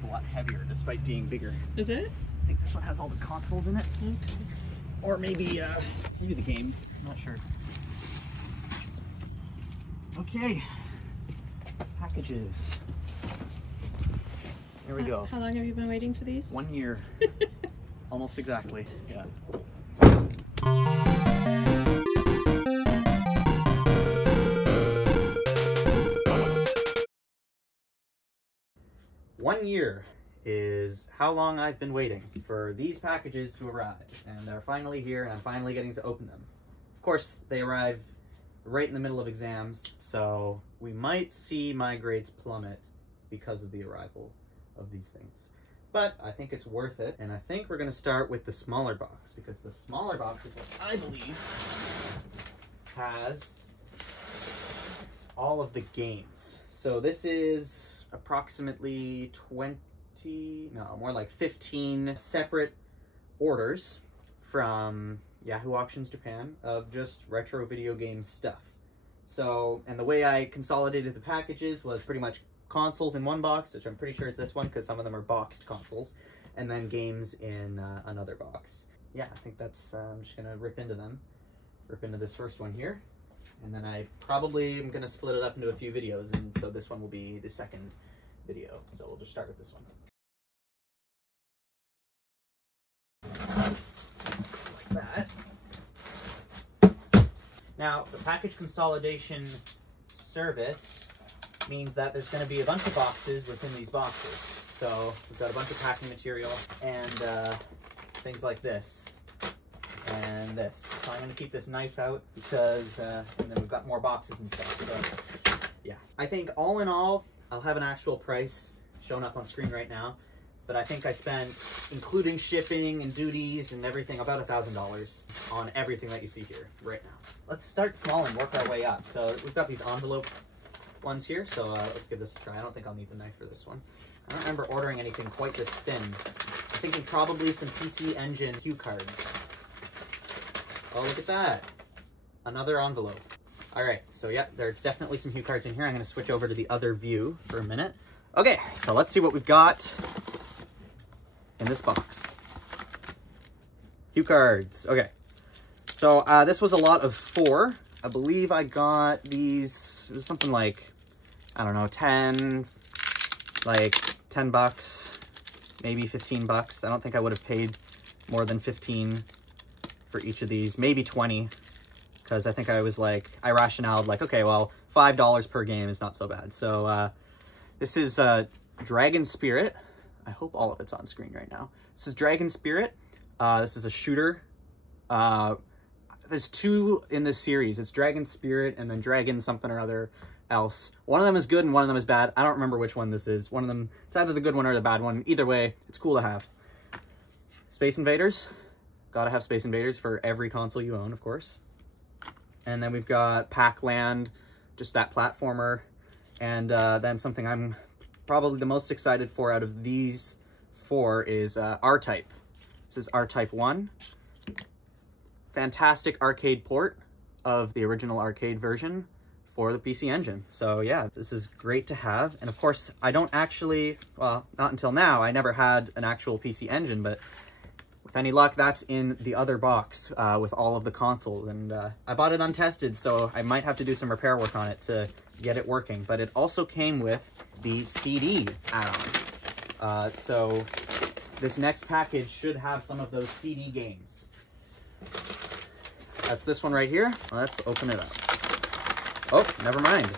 one's a lot heavier despite being bigger. Is it? I think this one has all the consoles in it. Okay. Or maybe maybe the games. I'm not sure. Okay. Packages. Here we go. How long have you been waiting for these? 1 year. Almost exactly. Yeah. One year is how long I've been waiting for these packages to arrive, and they're finally here, and I'm finally getting to open them. Of course, they arrive right in the middle of exams, so we might see my grades plummet because of the arrival of these things. But I think it's worth it, and I think we're going to start with the smaller box, because the smaller box is what I believe has all of the games. So this is approximately 15 separate orders from Yahoo Auctions Japan of just retro video game stuff. So, and the way I consolidated the packages was pretty much consoles in one box, which I'm pretty sure is this one because some of them are boxed consoles, and then games in another box. Yeah, I think that's, I'm just gonna rip into this first one here, and then I probably am gonna split it up into a few videos, and so this one will be the second video. So we'll just start with this one. Like that. Now, the package consolidation service means that there's going to be a bunch of boxes within these boxes. So we've got a bunch of packing material and things like this and this. So I'm going to keep this knife out because and then we've got more boxes and stuff. So yeah, I think all in all, I'll have an actual price shown up on screen right now, but I think I spent, including shipping and duties and everything, about $1,000 on everything that you see here right now. Let's start small and work our way up. So we've got these envelope ones here, so let's give this a try. I don't think I'll need the knife for this one. I don't remember ordering anything quite this thin. I'm thinking probably some PC Engine cue cards. Oh, look at that. Another envelope. All right, so yeah, there's definitely some cue cards in here. I'm gonna switch over to the other view for a minute. Okay, so let's see what we've got in this box. Cue cards, okay. So this was a lot of 4. I believe I got these, it was something like, I don't know, 10 bucks, maybe 15 bucks. I don't think I would have paid more than 15 for each of these, maybe 20. Because I think I was like, I rationaled like, okay, well, $5 per game is not so bad. So this is Dragon Spirit. I hope all of it's on screen right now. This is Dragon Spirit. This is a shooter. There's 2 in this series. It's Dragon Spirit and then Dragon something or other else. One of them is good and one of them is bad. I don't remember which one this is. One of them, it's either the good one or the bad one. Either way, it's cool to have. Space Invaders. Gotta have Space Invaders for every console you own, of course. And then we've got Pac-Land, just that platformer. And then something I'm probably the most excited for out of these 4 is R-Type. This is R-Type 1. Fantastic arcade port of the original arcade version for the PC Engine. So yeah, this is great to have. And of course, I don't actually, well, not until now, I never had an actual PC Engine, but with any luck, that's in the other box with all of the consoles. And I bought it untested, so I might have to do some repair work on it to get it working. But it also came with the CD add-on. So this next package should have some of those CD games. That's this one right here. Let's open it up. Oh, never mind.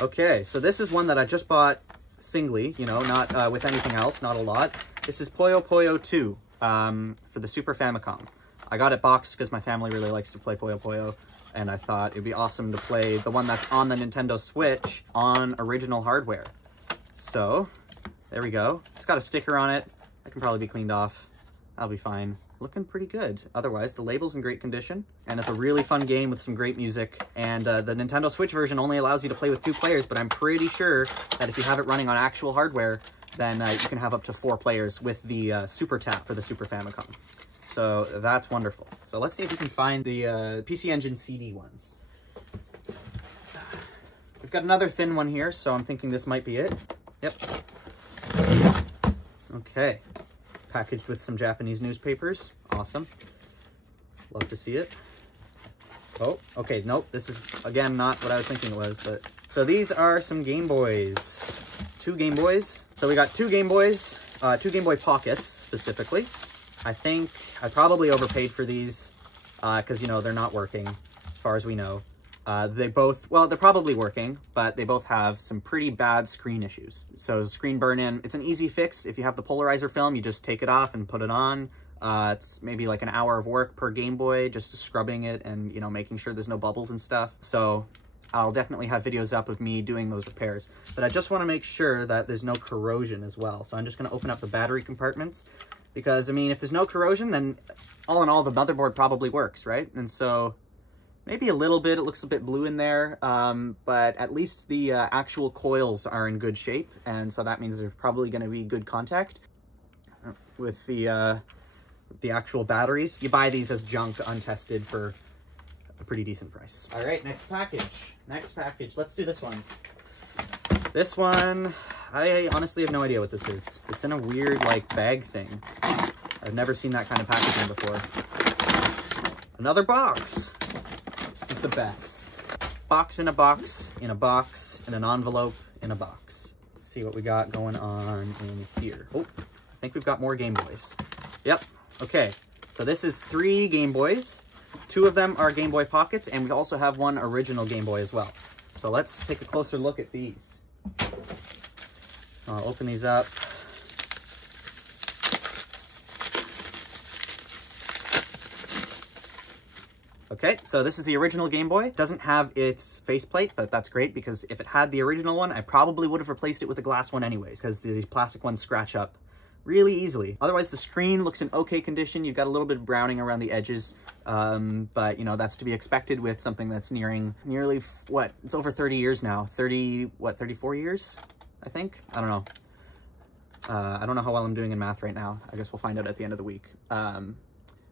Okay, so this is one that I just bought singly, you know, not with anything else, not a lot. This is Puyo Puyo 2. For the Super Famicom. I got it boxed because my family really likes to play Puyo Puyo, and I thought it'd be awesome to play the one that's on the Nintendo Switch on original hardware. So, there we go. It's got a sticker on it. That can probably be cleaned off. That'll be fine. Looking pretty good. Otherwise, the label's in great condition, and it's a really fun game with some great music. And the Nintendo Switch version only allows you to play with 2 players, but I'm pretty sure that if you have it running on actual hardware, then you can have up to 4 players with the Super Tap for the Super Famicom. So that's wonderful. So let's see if we can find the PC Engine CD ones. We've got another thin one here, so I'm thinking this might be it. Yep. Okay, packaged with some Japanese newspapers. Awesome. Love to see it. Oh, okay, nope, this is, again, not what I was thinking it was, but... So these are some Game Boys. 2 Game Boys. So we got 2 Game Boys, 2 Game Boy Pockets, specifically. I think I probably overpaid for these, because, you know, they're not working, as far as we know. They both, well, they're probably working, but they both have some pretty bad screen issues. So screen burn-in, it's an easy fix. If you have the polarizer film, you just take it off and put it on. It's maybe like an hour of work per Game Boy, just scrubbing it and, you know, making sure there's no bubbles and stuff. So I'll definitely have videos up of me doing those repairs. But I just want to make sure that there's no corrosion as well. So I'm just going to open up the battery compartments because, I mean, if there's no corrosion, then all in all, the motherboard probably works, right? And so maybe a little bit, it looks a bit blue in there, but at least the actual coils are in good shape. And so that means there's probably going to be good contact with the actual batteries. You buy these as junk, untested, for a pretty decent price. All right, next package. Next package. Let's do this one. This one, I honestly have no idea what this is. It's in a weird, like, bag thing. I've never seen that kind of packaging before. Another box. This is the best. Box in a box, in a box, in an envelope, in a box. Let's see what we got going on in here. Oh, I think we've got more Game Boys. Yep. Okay, so this is 3 Game Boys. 2 of them are Game Boy Pockets, and we also have 1 original Game Boy as well. So let's take a closer look at these. I'll open these up. Okay, so this is the original Game Boy. It doesn't have its faceplate, but that's great because if it had the original one, I probably would have replaced it with a glass one anyways, because these plastic ones scratch up really easily. Otherwise, the screen looks in okay condition. You've got a little bit of browning around the edges, but you know, that's to be expected with something that's nearly, what, it's over 30 years now. 34 years, I think? I don't know. I don't know how well I'm doing in math right now. I guess we'll find out at the end of the week.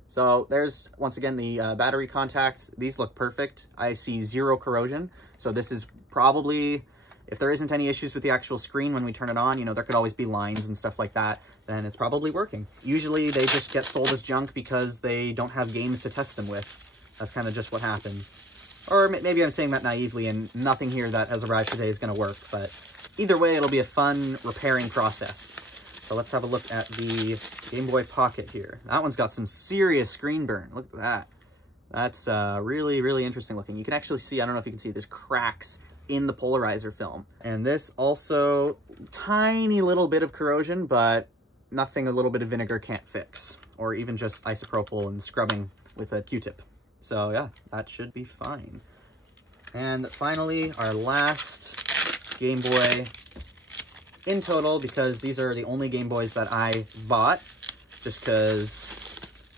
So there's, once again, the battery contacts. These look perfect. I see 0 corrosion. So this is probably, if there isn't any issues with the actual screen when we turn it on, you know, there could always be lines and stuff like that, then it's probably working. Usually they just get sold as junk because they don't have games to test them with. That's kind of just what happens. Or maybe I'm saying that naively and nothing here that has arrived today is going to work, but either way, it'll be a fun repairing process. So let's have a look at the Game Boy Pocket here. That one's got some serious screen burn. Look at that. That's really, really interesting looking. You can actually see, I don't know if you can see, there's cracks in the polarizer film. And this also, tiny little bit of corrosion, but nothing a little bit of vinegar can't fix, or even just isopropyl and scrubbing with a Q-tip. So yeah, that should be fine. And finally, our last Game Boy in total, because these are the only Game Boys that I bought, just because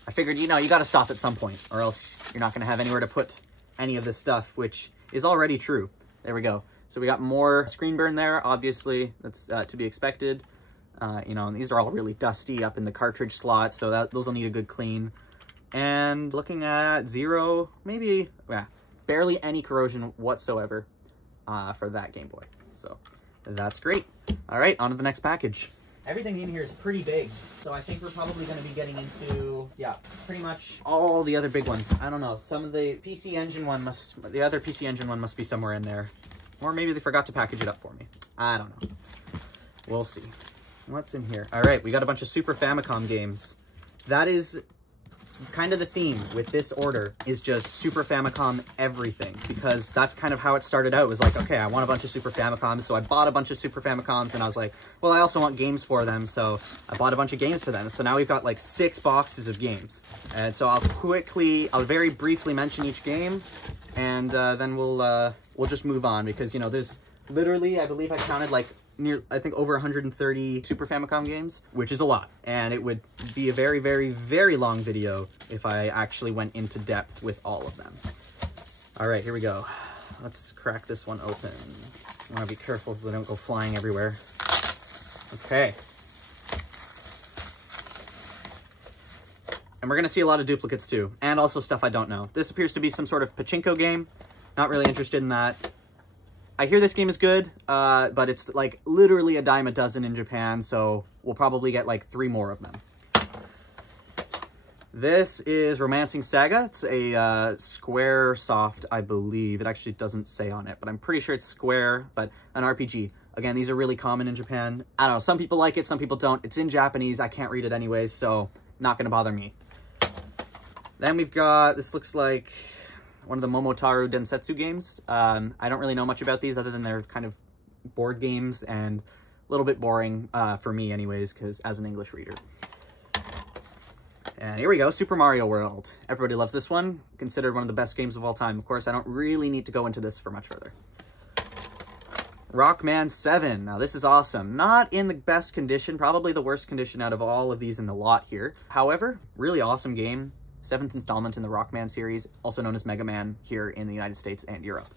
I figured, you know, you got to stop at some point, or else you're not going to have anywhere to put any of this stuff, which is already true. There we go. So we got more screen burn there, obviously. That's to be expected. You know, and these are all really dusty up in the cartridge slot, so those will need a good clean. And looking at 0, maybe, yeah, barely any corrosion whatsoever for that Game Boy. So that's great. All right, on to the next package. Everything in here is pretty big, so I think we're probably going to be getting into, yeah, pretty much all the other big ones. I don't know, some of the PC Engine one the other PC Engine one must be somewhere in there. Or maybe they forgot to package it up for me. I don't know. We'll see. What's in here? All right, we got a bunch of Super Famicom games. That is kind of the theme with this order, is just Super Famicom everything, because that's kind of how it started out. It was like, okay, I want a bunch of Super Famicoms, so I bought a bunch of Super Famicoms, and I was like, well, I also want games for them, so I bought a bunch of games for them. So now we've got like 6 boxes of games. And so I'll very briefly mention each game, and then we'll just move on, because, you know, there's literally, I believe I counted like I think over 130 Super Famicom games, which is a lot. And it would be a very, very, very long video if I actually went into depth with all of them. All right, here we go. Let's crack this one open. I want to be careful so they don't go flying everywhere. Okay. And we're going to see a lot of duplicates too, and also stuff I don't know. This appears to be some sort of pachinko game. Not really interested in that. I hear this game is good, but it's like literally a dime a dozen in Japan, so we'll probably get like 3 more of them. This is Romancing Saga. It's a Square Soft, I believe. It actually doesn't say on it, but I'm pretty sure it's Square, but an RPG. Again, these are really common in Japan. I don't know, some people like it, some people don't. It's in Japanese, I can't read it anyways, so not gonna bother me. Then we've got, this looks like one of the Momotaro Densetsu games. I don't really know much about these other than they're kind of board games and a little bit boring for me anyways, because as an English reader. And here we go, Super Mario World. Everybody loves this one, considered one of the best games of all time. Of course, I don't really need to go into this for much further. Rockman 7. Now this is awesome. Not in the best condition, probably the worst condition out of all of these in the lot here. However, really awesome game. 7th installment in the Rockman series, also known as Mega Man here in the United States and Europe.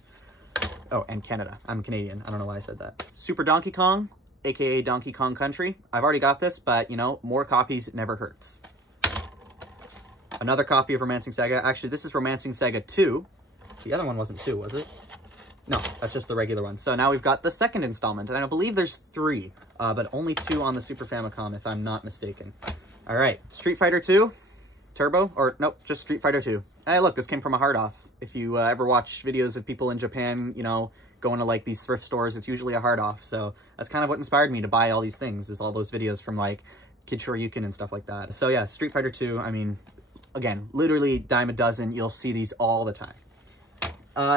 Oh, and Canada. I'm Canadian. I don't know why I said that. Super Donkey Kong, aka Donkey Kong Country. I've already got this, but you know, more copies never hurts. Another copy of Romancing Saga. Actually, this is Romancing Saga 2. The other one wasn't 2, was it? No, that's just the regular one. So now we've got the second installment, and I believe there's 3, but only 2 on the Super Famicom, if I'm not mistaken. All right, Street Fighter 2. Turbo, or nope, just Street Fighter 2. Hey, look, this came from a hard off. If you ever watch videos of people in Japan, you know, going to like these thrift stores, it's usually a hard off. So that's kind of what inspired me to buy all these things, is all those videos from like Kid Shoryuken and stuff like that. So yeah, Street Fighter 2, I mean, again, literally dime a dozen. You'll see these all the time.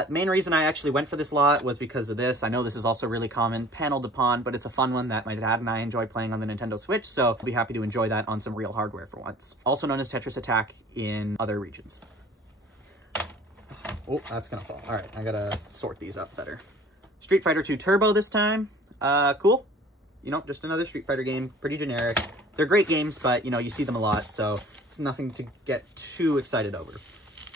Main reason I actually went for this lot was because of this. I know this is also really common, Panel de Pon, but it's a fun one that my dad and I enjoy playing on the Nintendo Switch, so I'll be happy to enjoy that on some real hardware for once. Also known as Tetris Attack in other regions. Oh, that's gonna fall. All right, I gotta sort these up better. Street Fighter 2 Turbo this time. Cool. You know, just another Street Fighter game, pretty generic. They're great games, but, you know, you see them a lot, so it's nothing to get too excited over.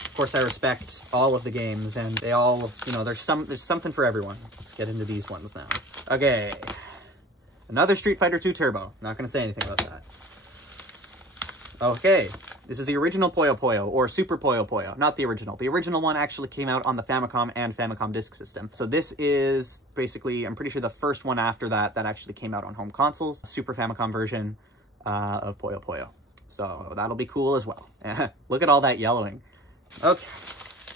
Of course, I respect all of the games, and they all, you know, there's something for everyone. Let's get into these ones now. Okay. Another Street Fighter 2 Turbo. Not going to say anything about that. Okay. This is the original Puyo Puyo, or Super Puyo Puyo. Not the original. The original one actually came out on the Famicom and Famicom Disk System. So this is basically, I'm pretty sure the first one after that actually came out on home consoles. Super Famicom version of Puyo Puyo. So that'll be cool as well. Look at all that yellowing. Okay,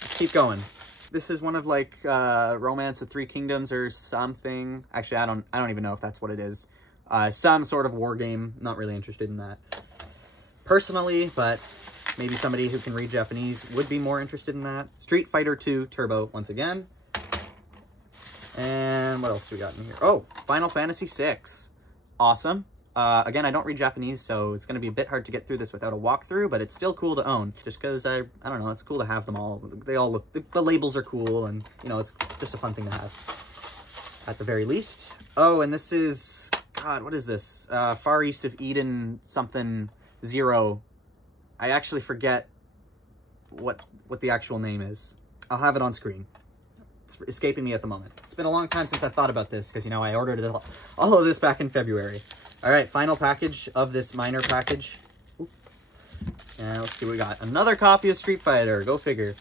let's keep going. This is one of like Romance of Three Kingdoms or something. Actually, I don't even know if that's what it is. Some sort of war game. Not really interested in that personally, but maybe somebody who can read Japanese would be more interested in that. Street Fighter 2 Turbo once again. And what else do we got in here? Oh, Final Fantasy VI. Awesome. Again, I don't read Japanese, so it's going to be a bit hard to get through this without a walkthrough, but it's still cool to own, just because I don't know, it's cool to have them all. They all look, the labels are cool, and, you know, it's just a fun thing to have, at the very least. Oh, and this is, God, what is this? Far East of Eden something 0. I actually forget what the actual name is. I'll have it on screen. It's escaping me at the moment. It's been a long time since I thought about this, because, you know, I ordered all of this back in February. All right, final package of this minor package. Oop. And let's see what we got. Another copy of Street Fighter. Go figure.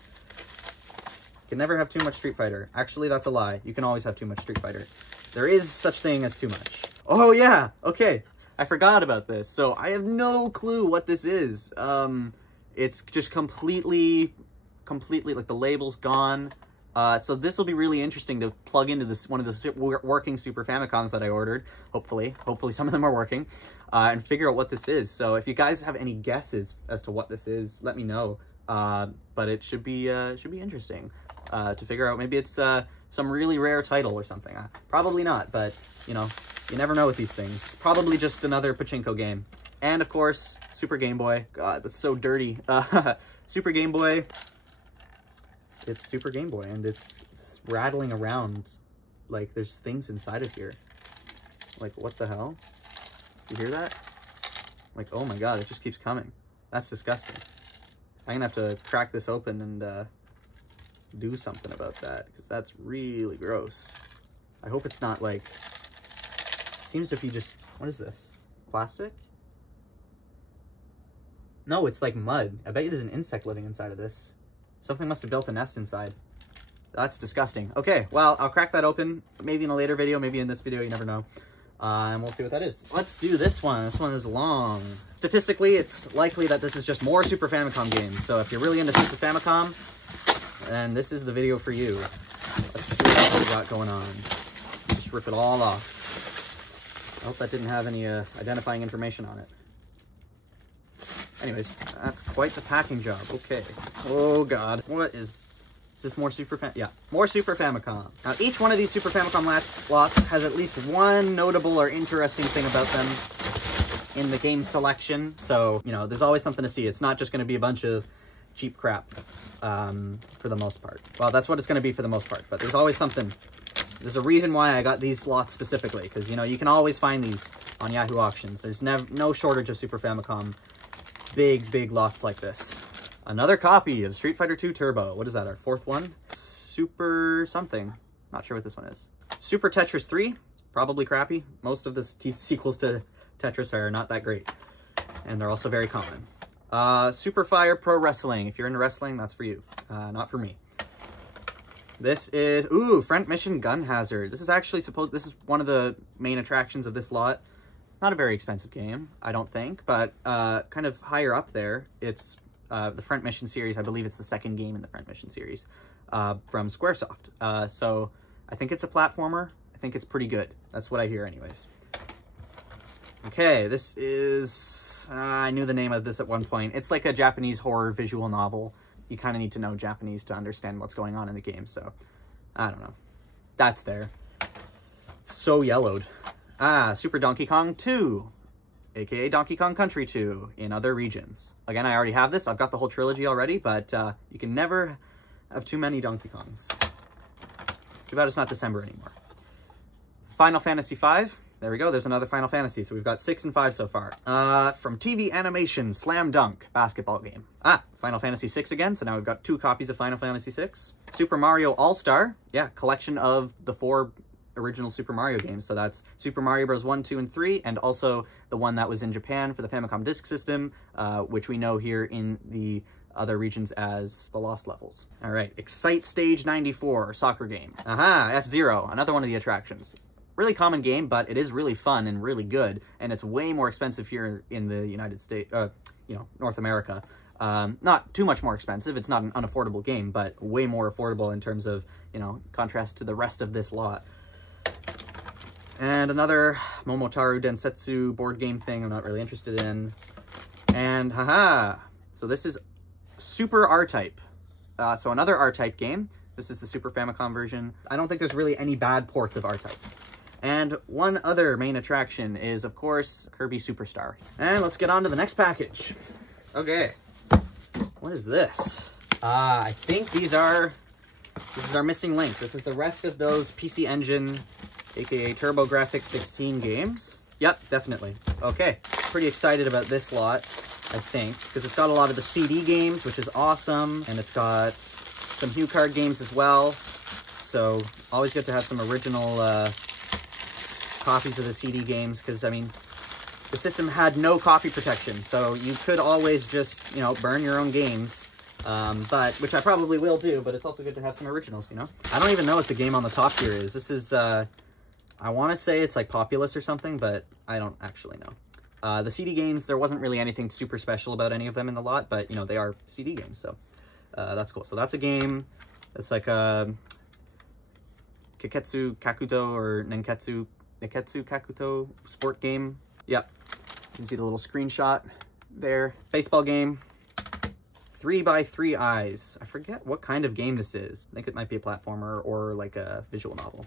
Can never have too much Street Fighter. Actually, that's a lie. You can always have too much Street Fighter. There is such thing as too much. Oh, yeah. Okay. I forgot about this. So I have no clue what this is. It's just completely, like the label's gone. So this will be really interesting to plug into this one of the working Super Famicoms that I ordered. Hopefully some of them are working, and figure out what this is. So if you guys have any guesses as to what this is, let me know. But it should be interesting to figure out. Maybe it's some really rare title or something. Probably not, but you know, you never know with these things. It's probably just another pachinko game. And of course, Super Game Boy. God, that's so dirty. Super Game Boy. It's Super Game Boy, and it's rattling around like there's things inside of here. Like, what the hell? You hear that? Like, oh my God, it just keeps coming. That's disgusting. I'm gonna have to crack this open and do something about that, because that's really gross. I hope it's not like, seems to be just, what is this? Plastic? No, it's like mud. I bet you there's an insect living inside of this. Something must have built a nest inside. That's disgusting. Okay, well, I'll crack that open, maybe in a later video, maybe in this video, you never know. And we'll see what that is. Let's do this one. This one is long. Statistically, it's likely that this is just more Super Famicom games. So if you're really into Super Famicom, then this is the video for you. Let's see what else we got going on. Just rip it all off. I hope that didn't have any identifying information on it. Anyways, that's quite the packing job. Okay. Oh God. What is this? More more Super Famicom. Now, each one of these Super Famicom lots has at least one notable or interesting thing about them in the game selection. So, you know, there's always something to see. It's not just going to be a bunch of cheap crap for the most part. Well, that's what it's going to be for the most part, but there's always something. There's a reason why I got these lots specifically, because, you know, you can always find these on Yahoo Auctions. There's no shortage of Super Famicom big lots like this. Another copy of Street Fighter 2 Turbo. What is that, our fourth one? Super something. Not sure what this one is. Super Tetris 3. Probably crappy. Most of the sequels to Tetris are not that great. And they're also very common. Super Fire Pro Wrestling. If you're into wrestling, that's for you. Not for me. This is, ooh, Front Mission Gun Hazard. This is actually this is one of the main attractions of this lot. Not a very expensive game, I don't think, but kind of higher up there. It's the Front Mission series. I believe it's the second game in the Front Mission series from Squaresoft. So I think it's a platformer. I think it's pretty good. That's what I hear anyways. Okay, this is, I knew the name of this at one point. It's like a Japanese horror visual novel. You kind of need to know Japanese to understand what's going on in the game, so I don't know. That's there. It's so yellowed. Super Donkey Kong 2, aka Donkey Kong Country 2 in other regions. Again, I already have this. I've got the whole trilogy already, but you can never have too many Donkey Kongs. Too bad it's not December anymore. Final Fantasy V. There we go. There's another Final Fantasy. So we've got 6 and 5 so far. From TV Animation, Slam Dunk basketball game. Final Fantasy 6 again. So now we've got 2 copies of Final Fantasy 6. Super Mario All-Star. Yeah, collection of the 4 original Super Mario games. So that's Super Mario Bros. 1, 2, and 3, and also the one that was in Japan for the Famicom Disk System, which we know here in the other regions as the Lost Levels. All right, Excite Stage 94, soccer game. F-Zero, another one of the attractions. Really common game, but it is really fun and really good, and it's way more expensive here in the United States, you know, North America. Not too much more expensive. It's not an unaffordable game, but way more affordable in terms of, you know, contrast to the rest of this lot. And another Momotaro Densetsu board game thing I'm not really interested in. And so this is Super R-Type. So another R-Type game. This is the Super Famicom version. I don't think there's really any bad ports of R-Type. And one other main attraction is, of course, Kirby Superstar. And let's get on to the next package. Okay. What is this? I think this is our missing link. This is the rest of those PC Engine, aka TurboGrafx 16 games. Yep, definitely. Okay, pretty excited about this lot, I think, because it's got a lot of the CD games, which is awesome, and it's got some HuCard games as well. So always good to have some original copies of the CD games, because, I mean, the system had no copy protection, so you could always just, you know, burn your own games, which I probably will do, but it's also good to have some originals, you know? I don't even know what the game on the top here is. This is, I want to say it's like Populous or something, but I don't actually know. The CD games, there wasn't really anything super special about any of them in the lot, but, you know, they are CD games, so that's cool. So that's a game. It's like a Kiketsu Kakuto or Nenketsu Kakuto sport game. Yep. You can see the little screenshot there. Baseball game. 3x3 Eyes. I forget what kind of game this is. I think it might be a platformer or like a visual novel.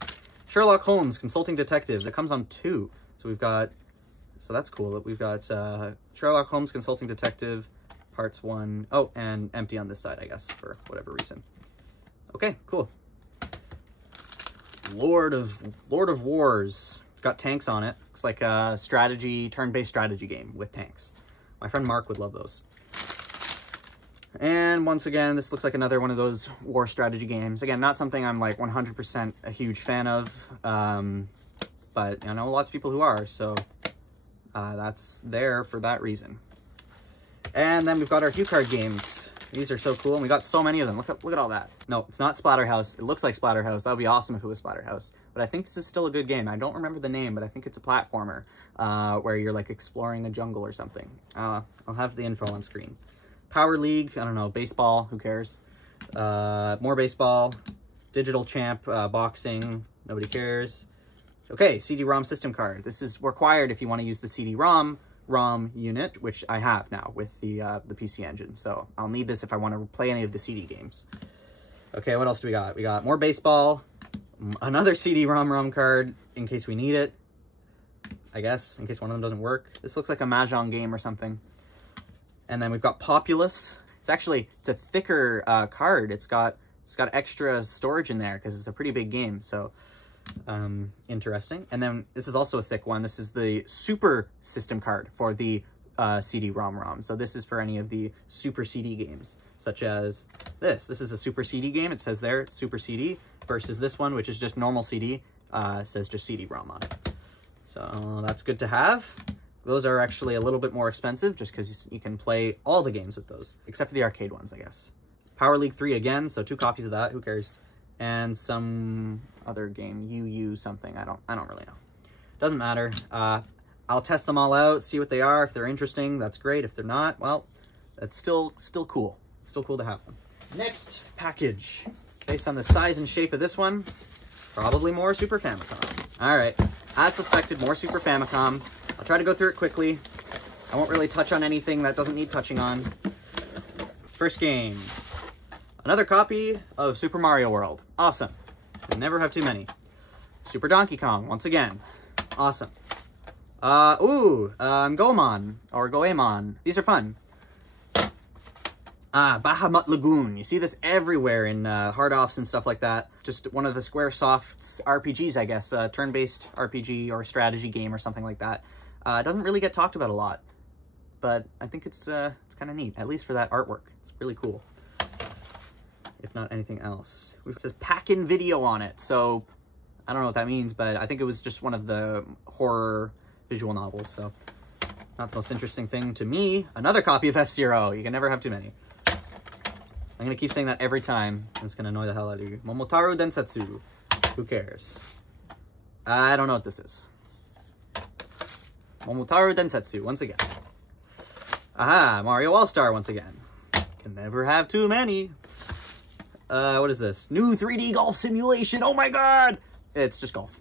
Sherlock Holmes, Consulting Detective. That comes on 2. So we've got, so that's cool. We've got Sherlock Holmes, Consulting Detective, parts 1. Oh, and empty on this side, I guess, for whatever reason. Okay, cool. Lord of Wars. It's got tanks on it. Looks like a turn-based strategy game with tanks. My friend Mark would love those. And once again, this looks like another one of those war strategy games. Again, not something I'm like 100% a huge fan of, but I know lots of people who are, so that's there for that reason. And then we've got our HuCard games. These are so cool, and we got so many of them. Look at all that. No, it's not Splatterhouse. It looks like Splatterhouse. That would be awesome if it was Splatterhouse. But I think this is still a good game. I don't remember the name, but I think it's a platformer where you're like exploring a jungle or something. I'll have the info on screen. Power League, I don't know, baseball, who cares? More baseball, Digital Champ, boxing, nobody cares. Okay, CD-ROM system card. This is required if you want to use the CD-ROM unit, which I have now with the PC Engine. So I'll need this if I want to play any of the CD games. Okay, what else do we got? We got more baseball, another CD-ROM card in case we need it, I guess, in case one of them doesn't work. This looks like a Mahjong game or something. And then we've got Populous. It's a thicker card. It's got extra storage in there because it's a pretty big game. So interesting. And then this is also a thick one. This is the Super System card for the CD-ROM. So this is for any of the Super CD games, such as this. This is a Super CD game. It says there, Super CD, versus this one, which is just normal CD. Says just CD-ROM on it. So that's good to have. Those are actually a little bit more expensive just because you can play all the games with those, except for the arcade ones, I guess. Power League 3 again, so 2 copies of that, who cares? And some other game, UU something, I don't really know. Doesn't matter. I'll test them all out, see what they are. If they're interesting, that's great. If they're not, well, that's still cool. Still cool to have them. Next package, based on the size and shape of this one, probably more Super Famicom. All right, as suspected, more Super Famicom. I'll try to go through it quickly. I won't really touch on anything that doesn't need touching on. First game. Another copy of Super Mario World. Awesome. Can never have too many. Super Donkey Kong, once again. Awesome. Goemon, or Goemon. These are fun. Bahamut Lagoon. You see this everywhere in hard offs and stuff like that. Just one of the Squaresoft's RPGs, I guess. Turn-based RPG or strategy game or something like that. It doesn't really get talked about a lot, but I think it's kind of neat, at least for that artwork. It's really cool, if not anything else. It says Pack-In Video on it, so I don't know what that means, but I think it was just one of the horror visual novels, so not the most interesting thing to me. Another copy of F-Zero. You can never have too many. I'm going to keep saying that every time. It's going to annoy the hell out of you. Momotaro Densetsu. Who cares? I don't know what this is. Momotaro Densetsu, once again. Aha, Mario All-Star once again. Can never have too many. What is this? New 3D golf simulation. Oh my god! It's just golf.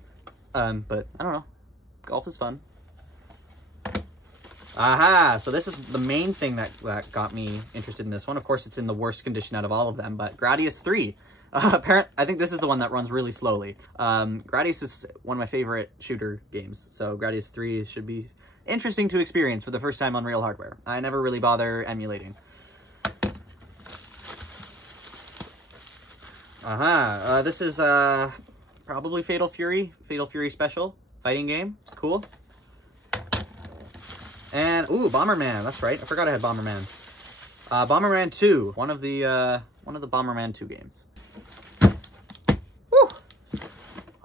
But I don't know. Golf is fun. Aha, so this is the main thing that got me interested in this one. Of course, it's in the worst condition out of all of them, but Gradius 3. I think this is the one that runs really slowly. Gradius is one of my favorite shooter games, so Gradius 3 should be interesting to experience for the first time on real hardware. I never really bother emulating. Aha, this is probably Fatal Fury Special fighting game. Cool. And ooh, Bomberman. That's right. I forgot I had Bomberman. Bomberman 2, one of the Bomberman 2 games. Woo!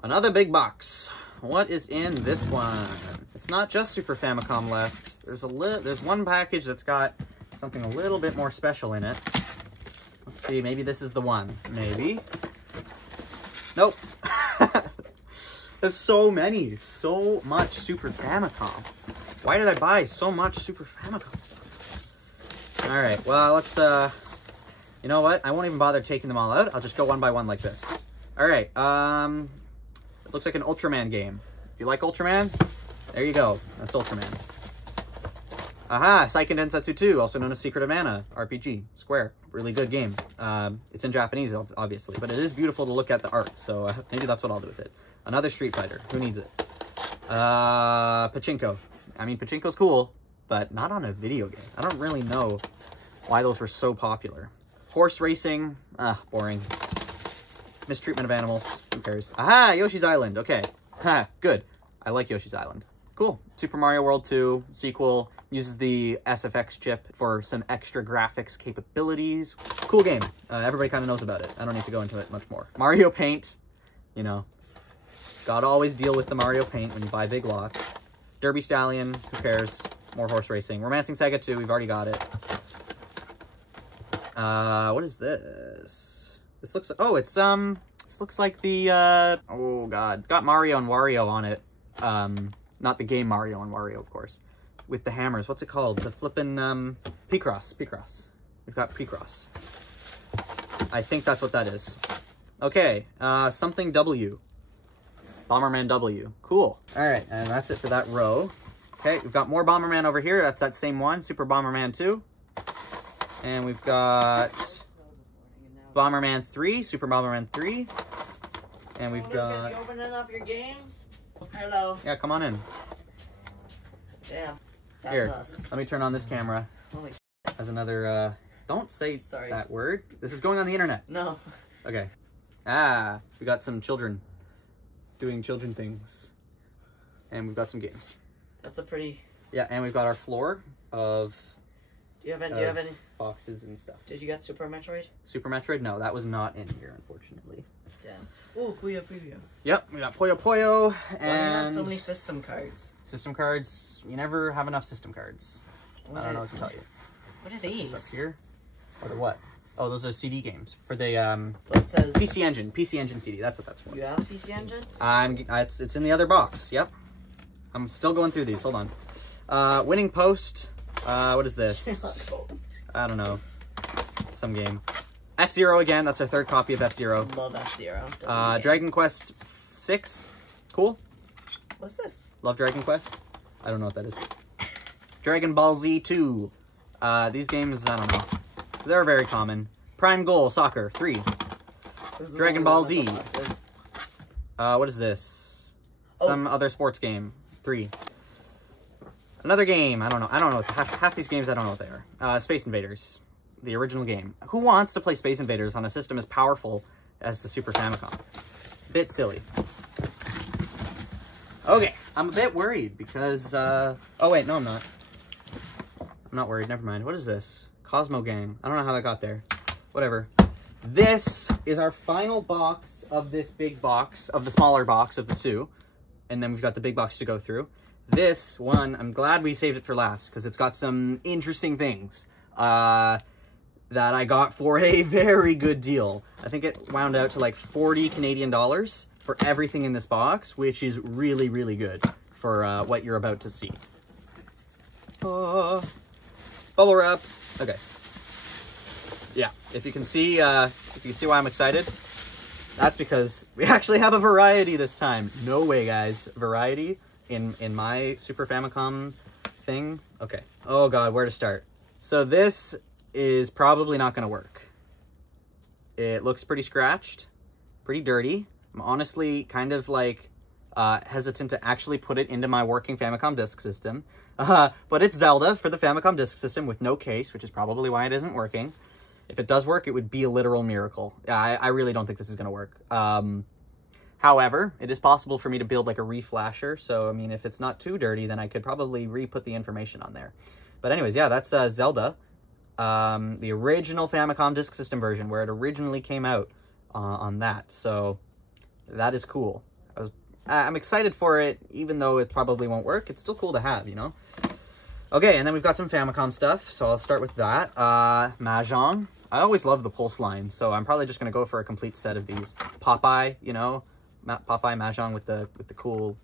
Another big box. What is in this one? It's not just Super Famicom left. There's one package that's got something a little bit more special in it. Let's see, maybe this is the one. Maybe. Nope. There's so much Super Famicom. Why did I buy so much Super Famicom stuff? Alright, well, let's, you know what? I won't even bother taking them all out. I'll just go one by one like this. Alright, it looks like an Ultraman game. If you like Ultraman, there you go. That's Ultraman. Aha, Seiken Densetsu 2, also known as Secret of Mana, RPG, Square. Really good game. It's in Japanese, obviously, but it is beautiful to look at the art, so maybe that's what I'll do with it. Another Street Fighter. Who needs it? Pachinko. I mean, Pachinko's cool, but not on a video game. I don't really know why those were so popular. Horse racing. Boring. Mistreatment of animals. Who cares? Aha, Yoshi's Island. Okay. Ha, good. I like Yoshi's Island. Cool. Super Mario World 2 sequel uses the SFX chip for some extra graphics capabilities. Cool game. Everybody kind of knows about it. I don't need to go into it much more. Mario Paint. You know, gotta always deal with the Mario Paint when you buy big lots. Derby Stallion. Who cares? More horse racing. Romancing Saga 2. We've already got it. What is this? This looks, oh, it's, this looks like the, oh god, it's got Mario and Wario on it. Not the game Mario and Wario, of course. With the hammers, what's it called? The flippin', Picross. We've got Picross. I think that's what that is. Okay, something W. Bomberman W. Cool. Alright, and that's it for that row. Okay, we've got more Bomberman over here. That's that same one, Super Bomberman 2. And we've got Bomberman 3, Super Bomberman 3. And we've got... You opening up your games? Hello. Yeah, come on in. Damn. That's Here, us. let me turn on this camera. Holy As another, don't say Sorry. that word. This is going on the internet. No. Okay. Ah, we got some children doing children things. And we've got some games. That's a pretty... Yeah, and we've got our floor of... Do you have any... boxes and stuff. Did you get Super Metroid? Super Metroid? No, that was not in here, unfortunately. Damn. Ooh, Puyo Puyo. Yep, we got Puyo Puyo, Why do you and... have so many system cards? System cards. You never have enough system cards. I don't know what to tell you. What are Set these? this up here. What are what? Oh, those are CD games. For the, So it says... PC Engine CD. That's what that's for. You have a PC Engine? It's in the other box. Yep. I'm still going through these. Hold on. Winning Post. What is this? I don't know. Some game. F-Zero again. That's our third copy of F-Zero. Love F-Zero. Dragon Quest 6. Cool. What's this? Love Dragon Quest. I don't know what that is. Dragon Ball Z 2. These games, I don't know. They're very common. Prime Goal Soccer 3. Dragon Ball Z. What is this? Some other sports game. 3. Another game. I don't know. I don't know. Half these games, I don't know what they are. Space Invaders. The original game. Who wants to play Space Invaders on a system as powerful as the Super Famicom? Bit silly. Okay. I'm a bit worried because, oh wait, no I'm not. I'm not worried. Never mind. What is this? Cosmo Gang. I don't know how that got there. Whatever. This is our final box of this big box, of the smaller box of the two. And then we've got the big box to go through. This one, I'm glad we saved it for last because it's got some interesting things that I got for a very good deal. I think it wound out to like 40 Canadian dollars for everything in this box, which is really, really good for what you're about to see. Bubble wrap. Okay. Yeah, if you can see why I'm excited, that's because we actually have a variety this time. No way, guys. Variety in my Super Famicom thing. Okay. Oh god, where to start? So this is probably not going to work. It looks pretty scratched, pretty dirty. I'm honestly kind of like hesitant to actually put it into my working Famicom disk system. But it's Zelda for the Famicom disk system with no case, which is probably why it isn't working. If it does work, it would be a literal miracle. I really don't think this is going to work. However, it is possible for me to build like a reflasher. So, I mean, if it's not too dirty, then I could probably re-put the information on there. But anyways, yeah, that's Zelda. The original Famicom disk system version where it originally came out on that. So that is cool. I'm excited for it, even though it probably won't work. It's still cool to have, you know? Okay, and then we've got some Famicom stuff, so I'll start with that. Mahjong. I always love the Pulse line, so I'm probably just going to go for a complete set of these. Popeye, you know? Popeye Mahjong with the cool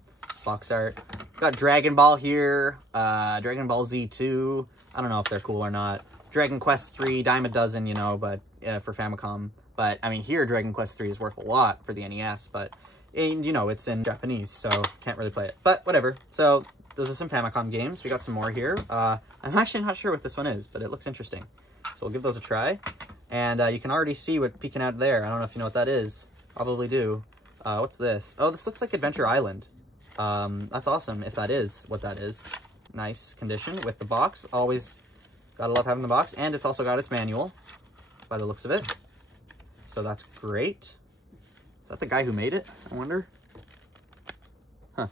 box art. Got Dragon Ball here, Dragon Ball Z2. I don't know if they're cool or not. Dragon Quest 3, dime a dozen, you know, but for Famicom. But, I mean, here Dragon Quest 3 is worth a lot for the NES, but... And, you know, it's in Japanese, so can't really play it. But, whatever. So, those are some Famicom games. We got some more here. I'm actually not sure what this one is, but it looks interesting. So, we'll give those a try. And you can already see what's peeking out there. I don't know if you know what that is. Probably do. What's this? Oh, this looks like Adventure Island. That's awesome, if that is what that is. Nice condition with the box. Always gotta love having the box. And it's also got its manual, by the looks of it. So, that's great. Is that the guy who made it? I wonder. Huh.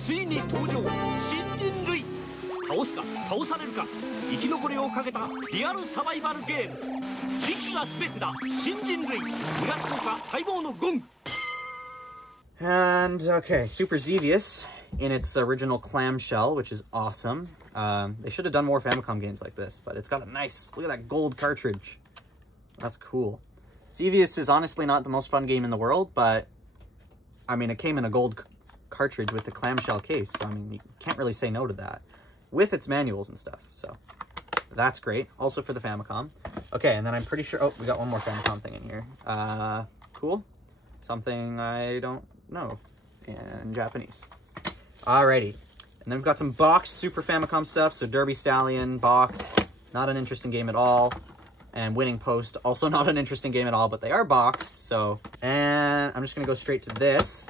ついに登場新人類倒すか倒されるか生き残りをかけたリアルサバイバルゲーム危機が全てだ新人類2月10日待望のゴング And, okay, Super Xevious. in its original clamshell, which is awesome. They should have done more Famicom games like this, but it's got a nice, look at that gold cartridge. That's cool. Xevious is honestly not the most fun game in the world, but I mean, it came in a gold cartridge with the clamshell case, so I mean, you can't really say no to that. With its manuals and stuff, so that's great. Also for the Famicom. Okay, and then I'm pretty sure, oh, we got one more Famicom thing in here. Cool. Something I don't know in Japanese. Alrighty. And then we've got some boxed Super Famicom stuff. So Derby Stallion, box, not an interesting game at all. And Winning Post, also not an interesting game at all, but they are boxed, so. And I'm just gonna go straight to this.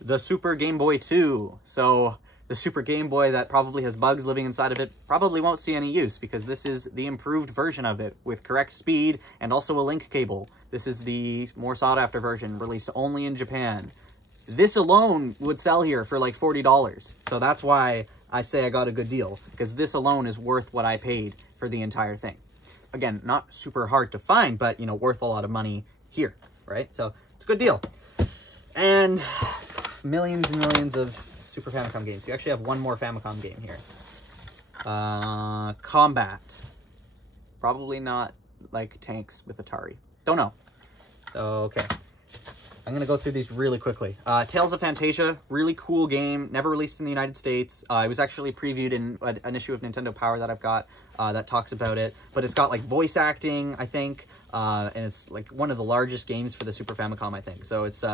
The Super Game Boy 2. So the Super Game Boy that probably has bugs living inside of it probably won't see any use because this is the improved version of it with correct speed and also a link cable. This is the more sought after version, released only in Japan. This alone would sell here for like $40. So that's why I say I got a good deal, because this alone is worth what I paid for the entire thing. Again, not super hard to find, but, you know, worth a lot of money here, right? So it's a good deal. And millions and millions of Super Famicom games. We actually have one more Famicom game here. Combat. Probably not like tanks with Atari. Don't know. So, okay. I'm going to go through these really quickly. Tales of Fantasia, really cool game, never released in the United States. It was actually previewed in an issue of Nintendo Power that I've got that talks about it. But it's got like voice acting, I think, and it's like one of the largest games for the Super Famicom, I think. So it's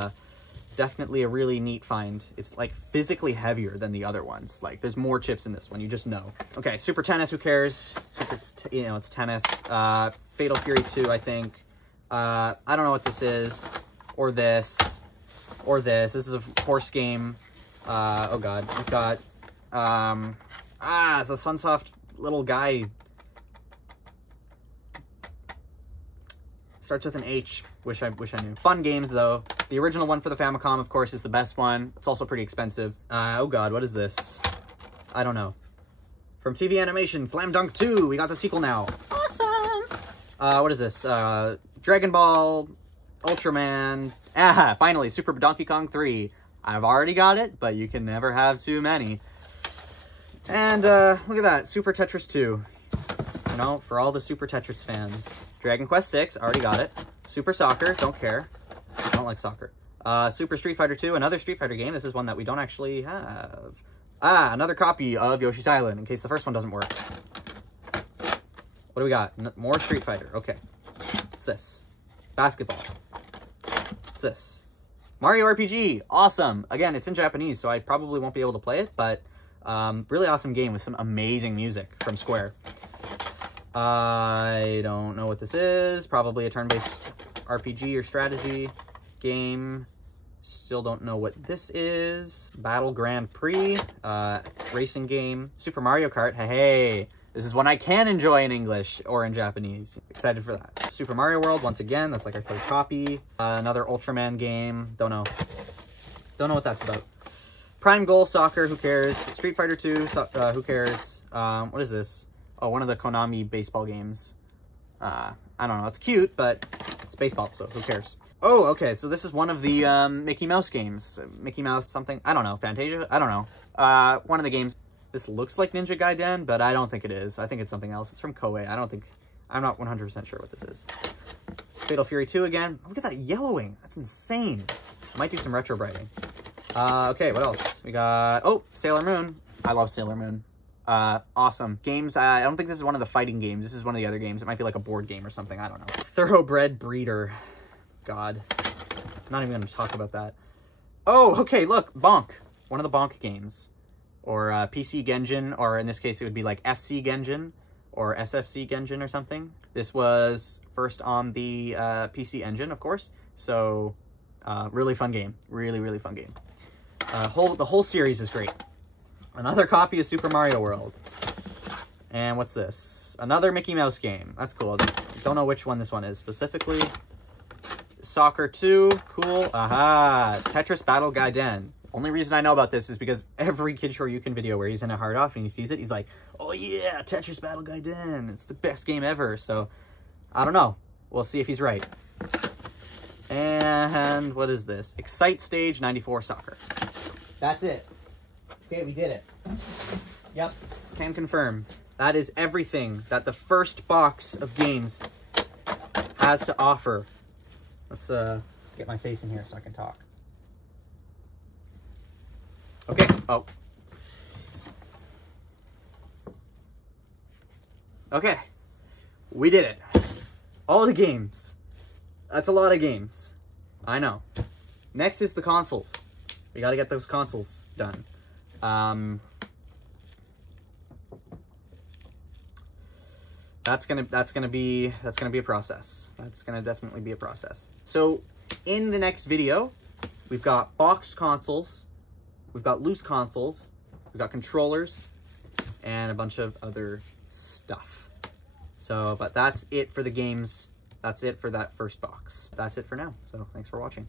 definitely a really neat find. It's like physically heavier than the other ones. Like there's more chips in this one, you just know. Okay, Super Tennis, who cares? You know, it's tennis. Fatal Fury 2, I think. I don't know what this is. Or this, or this. This is a horse game. Oh god, we've got, it's the Sunsoft little guy. Starts with an H. Wish I knew. Fun games though. The original one for the Famicom, of course, is the best one. It's also pretty expensive. Oh god, what is this? I don't know. From TV Animation, Slam Dunk 2. We got the sequel now. Awesome. What is this? Dragon Ball. Ultraman. Finally, Super Donkey Kong 3. I've already got it, but you can never have too many. And look at that, Super Tetris 2. You know, for all the Super Tetris fans. Dragon Quest 6, already got it. Super Soccer, don't care. I don't like soccer. Super Street Fighter 2, another Street Fighter game. This is one that we don't actually have. Another copy of Yoshi's Island, in case the first one doesn't work. What do we got? More Street Fighter, okay. What's this? Basketball. What's this? Mario RPG, awesome. Again, it's in Japanese, so I probably won't be able to play it, but really awesome game with some amazing music from Square. I don't know what this is. Probably a turn-based RPG or strategy game. Still don't know what this is. Battle Grand Prix, racing game. Super Mario Kart, hey. This is one I can enjoy in English or in Japanese. Excited for that. Super Mario World, once again, that's like our third copy. Another Ultraman game, don't know. Don't know what that's about. Prime Goal Soccer, who cares? Street Fighter 2, who cares? What is this? Oh, one of the Konami baseball games. I don't know, it's cute, but it's baseball, so who cares? Oh, okay, so this is one of the Mickey Mouse games. Mickey Mouse something, I don't know, Fantasia? I don't know. One of the games. This looks like Ninja Gaiden, but I don't think it is. I think it's something else. It's from Koei. I'm not 100% sure what this is. Fatal Fury 2 again. Look at that yellowing. That's insane. I might do some retro brighting. Okay, what else? We got, oh, Sailor Moon. I love Sailor Moon. Awesome. Games, I don't think this is one of the fighting games. This is one of the other games. It might be like a board game or something. I don't know. Thoroughbred Breeder. God. I'm not even going to talk about that. Oh, okay, look. Bonk. One of the Bonk games. Or PC Genjin, or in this case it would be like FC Genjin, or SFC Genjin or something. This was first on the PC Engine, of course, so really fun game. Really, really fun game. The whole series is great. Another copy of Super Mario World. And what's this? Another Mickey Mouse game. That's cool. Don't know which one this one is specifically. Soccer 2, cool. Aha! Tetris Battle Gaiden. Only reason I know about this is because every Kid Shoryuken video where he's in a hard off and he sees it, he's like, oh yeah, Tetris Battle Gaiden. It's the best game ever. So, I don't know. We'll see if he's right. And what is this? Excite Stage 94 Soccer. That's it. Okay, we did it. Yep. Can confirm. That is everything that the first box of games has to offer. Let's get my face in here so I can talk. Okay. Oh. Okay. We did it. All the games. That's a lot of games. I know. Next is the consoles. We gotta get those consoles done. That's gonna be a process. That's gonna definitely be a process. So in the next video, we've got boxed consoles, we've got loose consoles, we've got controllers, and a bunch of other stuff. So, but that's it for the games. That's it for that first box. That's it for now. So thanks for watching.